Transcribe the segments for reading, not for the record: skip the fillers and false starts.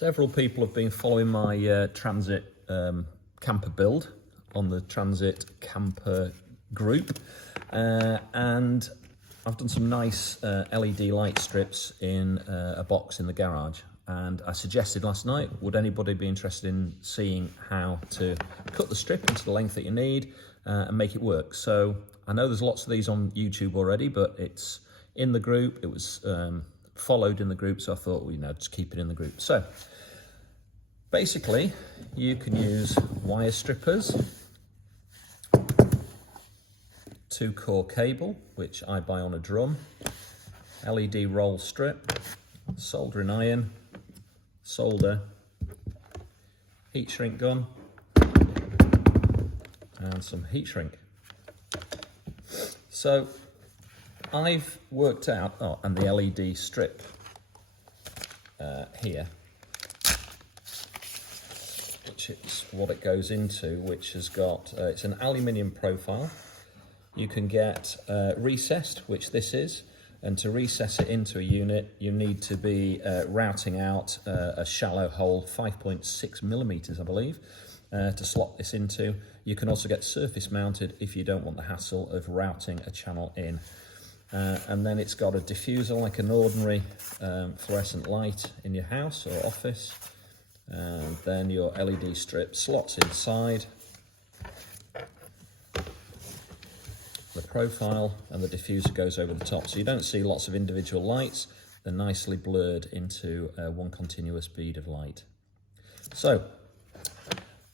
Several people have been following my transit camper build on the transit camper group, and I've done some nice LED light strips in a box in the garage, and I suggested last night, would anybody be interested in seeing how to cut the strip into the length that you need and make it work. So I know there's lots of these on YouTube already, but it's in the group, it was followed in the group, so I thought, well, just keep it in the group. So basically you can use wire strippers, 2-core cable, which I buy on a drum, LED roll strip, soldering iron, solder, heat shrink gun, and some heat shrink. So I've worked out, and the LED strip here, which is what it goes into, which has got, it's an aluminium profile. You can get recessed, which this is, and to recess it into a unit, you need to be routing out a shallow hole, 5.6 millimeters, I believe, to slot this into. You can also get surface mounted if you don't want the hassle of routing a channel in. And then it's got a diffuser like an ordinary fluorescent light in your house or office. And then your LED strip slots inside the profile, and the diffuser goes over the top. So you don't see lots of individual lights. They're nicely blurred into one continuous bead of light. So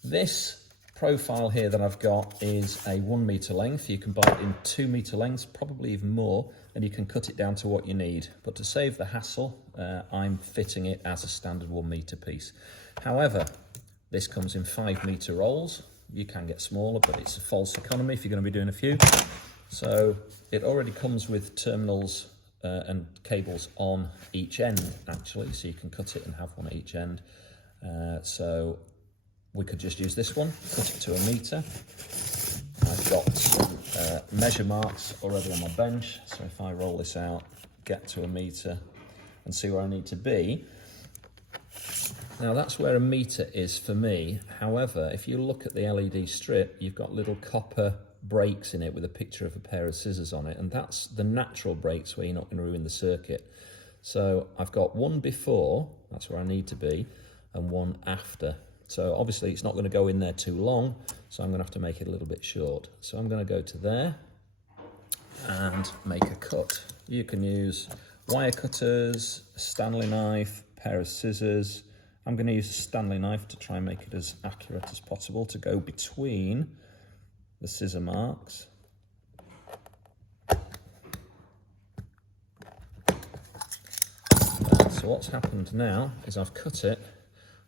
this profile here that I've got is a 1 meter length. You can buy it in 2 meter lengths, probably even more, and you can cut it down to what you need. But to save the hassle, I'm fitting it as a standard 1 meter piece. However, this comes in 5 meter rolls. You can get smaller, but it's a false economy if you're going to be doing a few. So it already comes with terminals and cables on each end, actually, so you can cut it and have one at each end. So we could just use this one, cut it to 1 meter. I've got some measure marks already on my bench, so if I roll this out, get to 1 meter and see where I need to be. Now that's where 1 meter is for me. However, if you look at the LED strip, you've got little copper breaks in it with a picture of a pair of scissors on it, and that's the natural breaks where you're not going to ruin the circuit. So I've got one before, that's where I need to be, and one after. So obviously it's not going to go in there too long, so I'm going to have to make it a little bit short. So I'm going to go to there and make a cut. You can use wire cutters, a Stanley knife, a pair of scissors. I'm going to use a Stanley knife to try and make it as accurate as possible to go between the scissor marks. So what's happened now is I've cut it,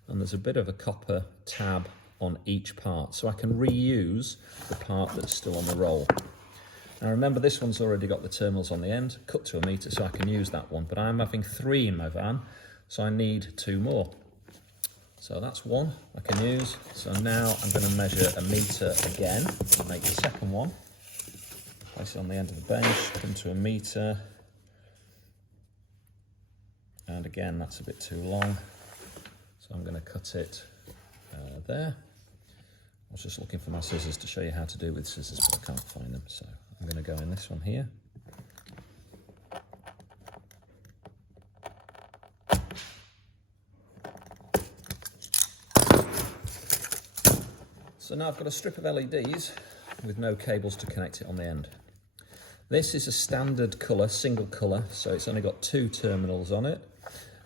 and there's a bit of a copper tab on each part, so I can reuse the part that's still on the roll. Now remember, this one's already got the terminals on the end, cut to 1 meter, so I can use that one, but I'm having 3 in my van, so I need 2 more. So that's one I can use. So now I'm going to measure 1 meter again to make the second one. Place it on the end of the bench, come to 1 meter. And again, that's a bit too long. So I'm going to cut it there. I was just looking for my scissors to show you how to do it with scissors, but I can't find them. So I'm going to go in this one here. So now I've got a strip of LEDs with no cables to connect it on the end. This is a standard colour, single colour, so it's only got 2 terminals on it.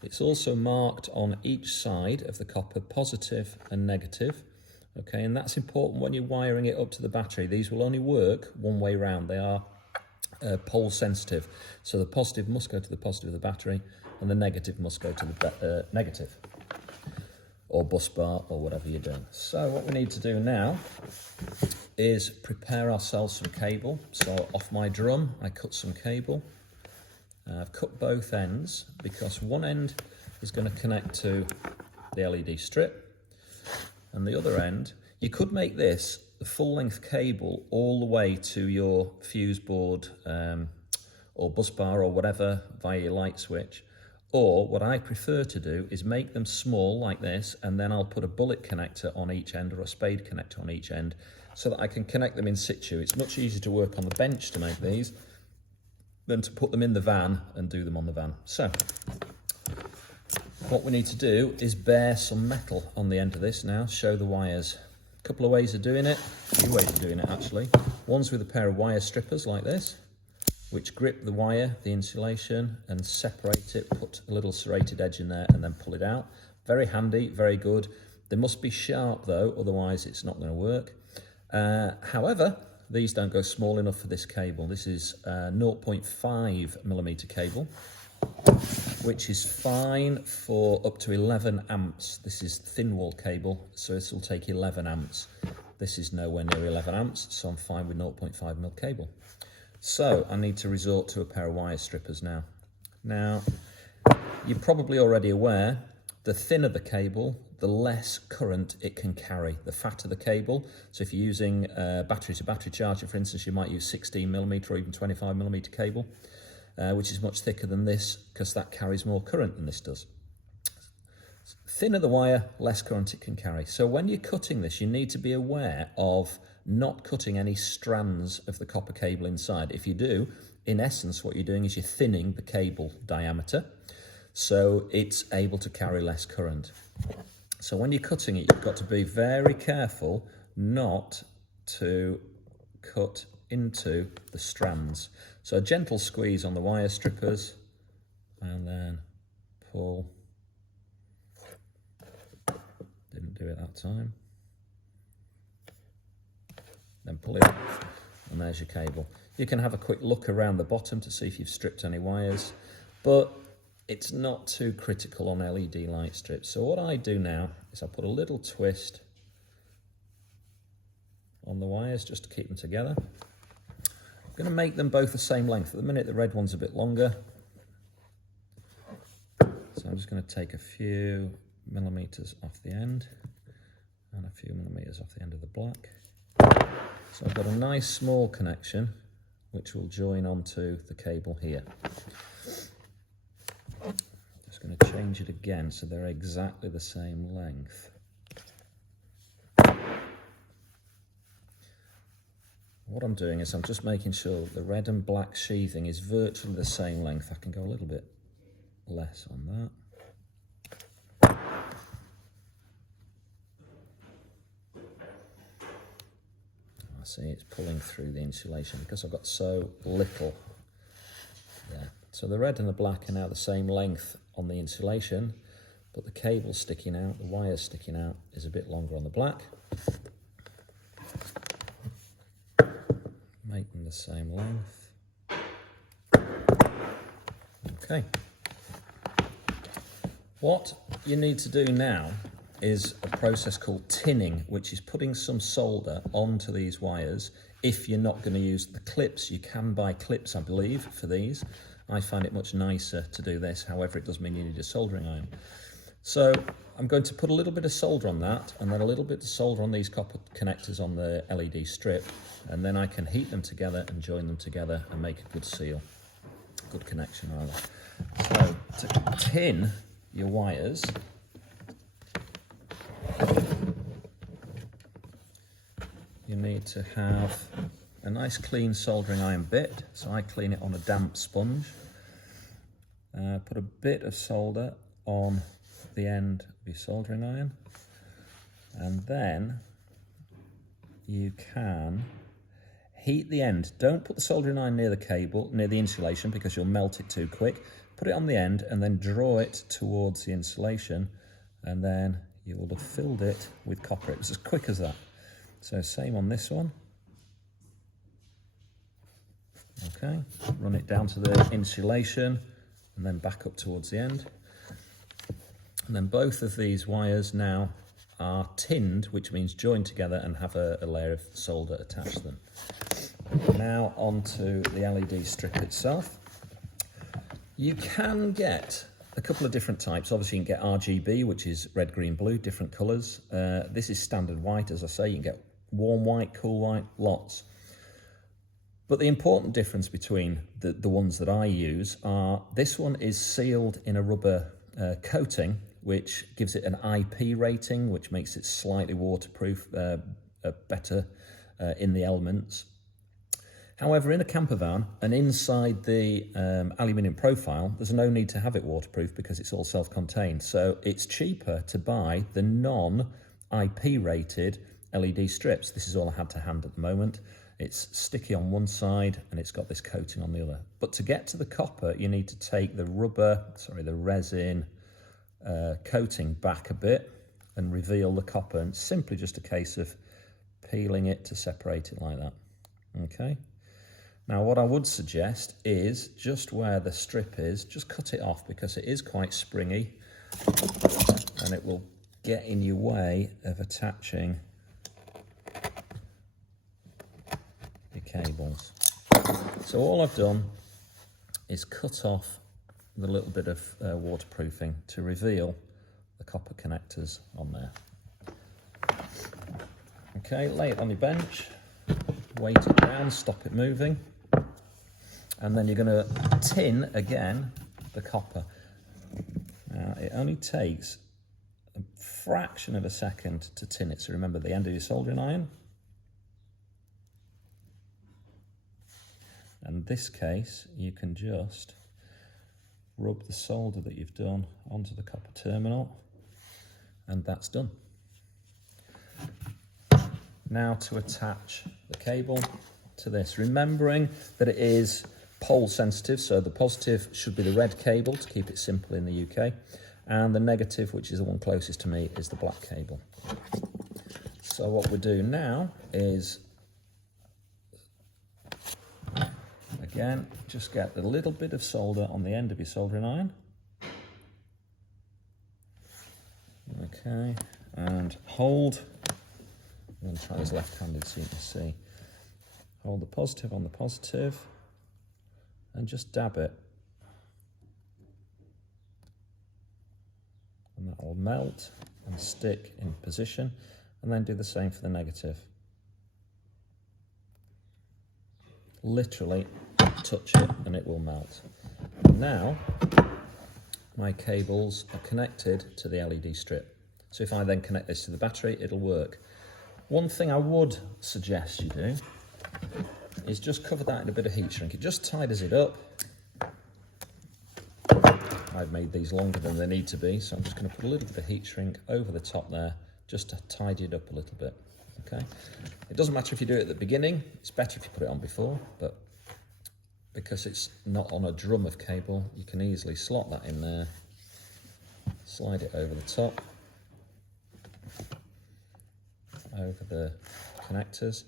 It's also marked on each side of the copper, positive and negative. Okay, and that's important when you're wiring it up to the battery. These will only work one way round. They are pole sensitive. So the positive must go to the positive of the battery, and the negative must go to the negative, or bus bar, or whatever you're doing. So what we need to do now is prepare ourselves some cable. So off my drum, I cut some cable. I've cut both ends because one end is going to connect to the LED strip, and the other end, you could make this the full length cable all the way to your fuse board or bus bar or whatever via your light switch, Or what I prefer to do is make them small like this, and then I'll put a bullet connector on each end or a spade connector on each end so that I can connect them in situ. It's much easier to work on the bench to make these than to put them in the van and do them on the van. So what we need to do is bare some metal on the end of this now, show the wires. A couple of ways of doing it, a few ways of doing it actually. One's with a pair of wire strippers like this, which grip the wire, the insulation, and separate it, put a little serrated edge in there and then pull it out. Very handy, very good. They must be sharp though, otherwise it's not going to work. However, these don't go small enough for this cable. This is a 0.5mm cable, which is fine for up to 11 amps. This is thin wall cable, so this will take 11 amps. This is nowhere near 11 amps, so I'm fine with 0.5mm cable. So I need to resort to a pair of wire strippers now. Now, you're probably already aware, the thinner the cable, the less current it can carry, the fatter the cable. So if you're using a battery to battery charger, for instance, you might use 16mm or even 25mm cable, which is much thicker than this because that carries more current than this does. Thinner the wire, less current it can carry. So when you're cutting this, you need to be aware of not cutting any strands of the copper cable inside. If you do, in essence, what you're doing is you're thinning the cable diameter so it's able to carry less current. So when you're cutting it, you've got to be very careful not to cut into the strands. So a gentle squeeze on the wire strippers and then pull. Didn't do it that time. Then pull it off, and there's your cable. You can have a quick look around the bottom to see if you've stripped any wires, but it's not too critical on LED light strips. So what I do now is I put a little twist on the wires just to keep them together. I'm going to make them both the same length. At the minute the red one's a bit longer, so I'm just going to take a few millimeters off the end and a few millimeters off the end of the black. So I've got a nice small connection which will join onto the cable here. Just going to change it again so they're exactly the same length. What I'm doing is I'm just making sure that the red and black sheathing is virtually the same length. I can go a little bit less on that. I see it's pulling through the insulation because I've got so little there. So the red and the black are now the same length on the insulation, but the cable sticking out, the wire sticking out, is a bit longer on the black. Make them the same length. Okay. What you need to do now is a process called tinning, which is putting some solder onto these wires. If you're not going to use the clips, you can buy clips, I believe, for these. I find it much nicer to do this. However, it does mean you need a soldering iron. So I'm going to put a little bit of solder on that, and then a little bit of solder on these copper connectors on the LED strip, and then I can heat them together and join them together and make a good seal, good connection rather. So to tin your wires, you need to have a nice clean soldering iron bit. So I clean it on a damp sponge. Put a bit of solder on the end of your soldering iron, and then you can heat the end. Don't put the soldering iron near the cable, near the insulation, because you'll melt it too quick. Put it on the end and then draw it towards the insulation, and then you will have filled it with copper. It was as quick as that. So same on this one. Okay, run it down to the insulation and then back up towards the end. And then both of these wires now are tinned, which means joined together and have a layer of solder attached to them. Now onto the LED strip itself. You can get a couple of different types. Obviously you can get RGB, which is red, green, blue, different colours. This is standard white, as I say. You can get warm white, cool white, lots. But the important difference between the ones that I use are, this one is sealed in a rubber coating, which gives it an IP rating, which makes it slightly waterproof, better in the elements. However, in a camper van and inside the aluminium profile, there's no need to have it waterproof because it's all self-contained. So it's cheaper to buy the non-IP rated LED strips. This is all I had to hand at the moment. It's sticky on one side and it's got this coating on the other. But to get to the copper, you need to take the resin coating back a bit and reveal the copper. And it's simply just a case of peeling it to separate it like that. Okay. Now, what I would suggest is just where the strip is, just cut it off because it is quite springy and it will get in your way of attaching your cables. So all I've done is cut off the little bit of waterproofing to reveal the copper connectors on there. Okay, lay it on your bench, weight it down, stop it moving. And then you're going to tin again the copper. Now, it only takes a fraction of a second to tin it. So remember the end of your soldering iron. And in this case, you can just rub the solder that you've done onto the copper terminal, and that's done. Now to attach the cable to this, remembering that it is pole sensitive, so the positive should be the red cable to keep it simple in the UK, and the negative, which is the one closest to me, is the black cable. So what we do now is, again, just get a little bit of solder on the end of your soldering iron. Okay, and hold, I'm going to try this left-handed so you can see. Hold the positive on the positive and just dab it. And that will melt and stick in position, and then do the same for the negative. Literally touch it and it will melt. Now my cables are connected to the LED strip. So if I then connect this to the battery, it'll work. One thing I would suggest you do is just cover that in a bit of heat shrink. It just tidies it up. I've made these longer than they need to be, so I'm just going to put a little bit of heat shrink over the top there just to tidy it up a little bit. Okay. It doesn't matter if you do it at the beginning, it's better if you put it on before, but because it's not on a drum of cable, you can easily slot that in there, slide it over the top, over the connectors.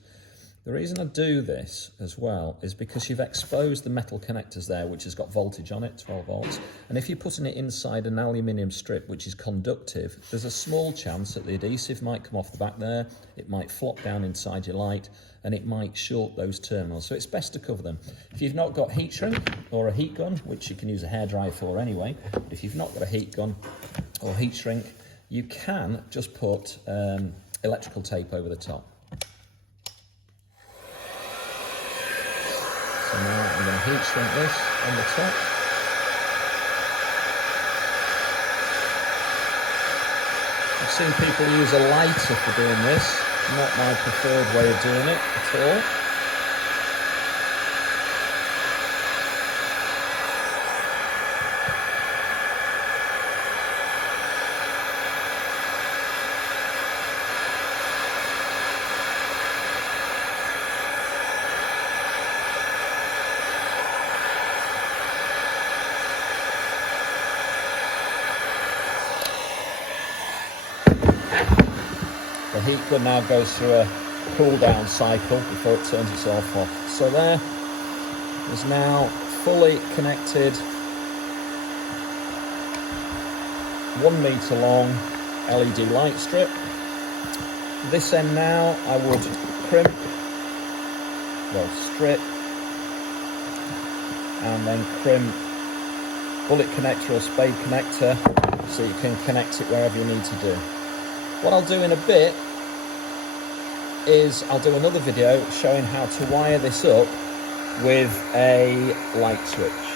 The reason I do this as well is because you've exposed the metal connectors there, which has got voltage on it, 12 volts. And if you're putting it inside an aluminium strip, which is conductive, there's a small chance that the adhesive might come off the back there, it might flop down inside your light, and it might short those terminals. So it's best to cover them. If you've not got heat shrink or a heat gun, which you can use a hairdryer for anyway, if you've not got a heat gun or heat shrink, you can just put electrical tape over the top. So now I'm going to heat shrink this on the top. I've seen people use a lighter for doing this. Not my preferred way of doing it at all. The heat gun now goes through a cool down cycle before it turns itself off. So there is now fully connected 1 meter long LED light strip. This end now I would crimp, well strip, and then crimp bullet connector or spade connector so you can connect it wherever you need to do. What I'll do in a bit is I'll do another video showing how to wire this up with a light switch.